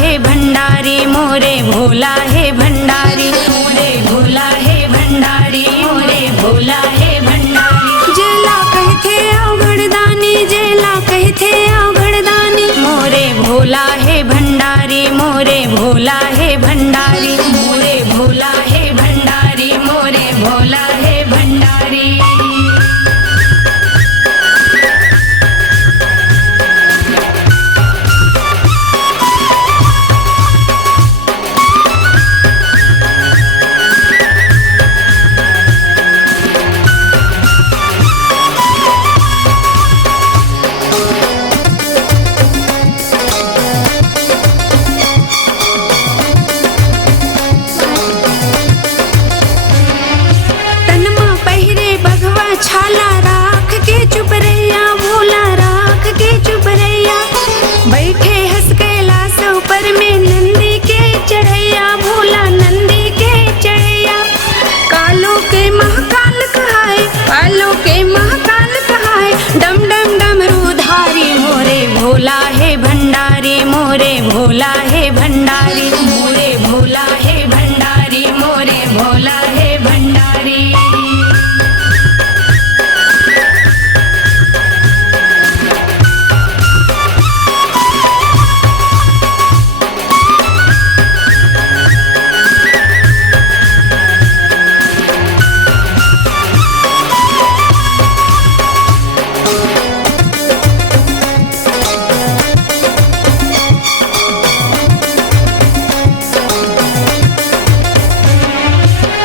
है भंडारी मोरे भोला है भंडारी, मोरे भोला है भंडारी, मोरे भोला है भंडारी। जेला कहते अवगढ़दानी, जेला कहते अवगढ़दानी, मोरे भोला है भंडारी, मोरे भोला है भंडारी, मोरे भोला है भंडारी, मोरे भोला है भंडारी। छाला राख के चुप रैया, भोला राख के चुप रैया। बैठे हंस कैलाश ऊपर में नंदी के चढ़ैया, भोला नंदी के चढ़ैया। कालों के महाकाल कहाए, कालों के महाकाल कहाए, डम डम डमरूधारी, मोरे भोला है भंडारी, मोरे भोला है भंडारी, मोरे भोला है भंडारी, मोरे भोला है भंडारी।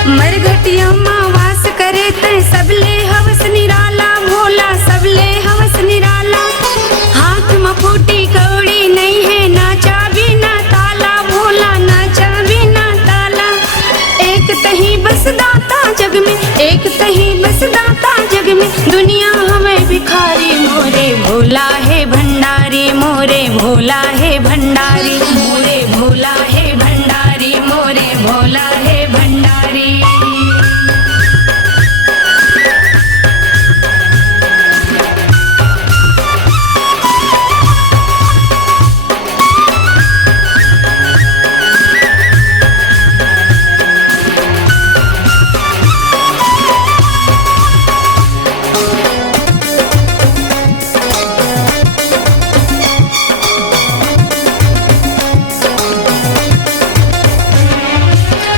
मरघटिया माँ वास करे तय सबले हवस निराला, भोला सबले हवस निराला। हाथ में फूटी कौड़ी नहीं है, नाचा बिना ताला, भोला नाचा बिना ताला। एक तही बस दाता जग में, एक तही बस दाता जग में, दुनिया हमें भिखारी, मोरे भोला है भंडारी, मोरे भोला है भंडारी, मोरे भोला है भंडारी, मोरे भोला है भंडारी।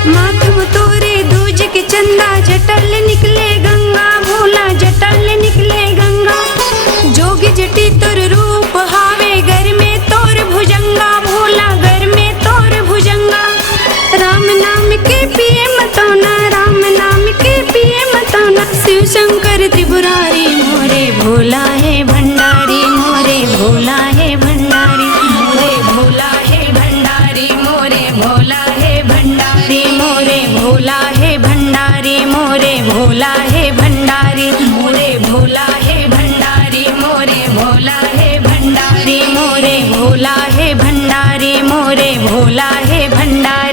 माथम तोरे दूज के चंदा, जटल निकले गंगा, भोला जटल निकले गंगा। जोगी जटी तुर रूप हावे, घर में तोर भुजंगा, भोला घर में तोर भुजंगा। राम नाम के पिए मतौना, राम नाम के पिए मतौना, शिव शंकर त्रिपुरारी, मोरे भोला है भंडारी, मोरे भोला है भंडारी, मोरे भोला है भंडारी, मोरे भोला है भंडारी, मोरे भोला है भंडारी, मोरे भोला है भंडारी, मोरे भोला है भंडारी, मोरे भोला है भंडारी, मोरे भोला है भंडारी, मोरे भोला है भंडारी।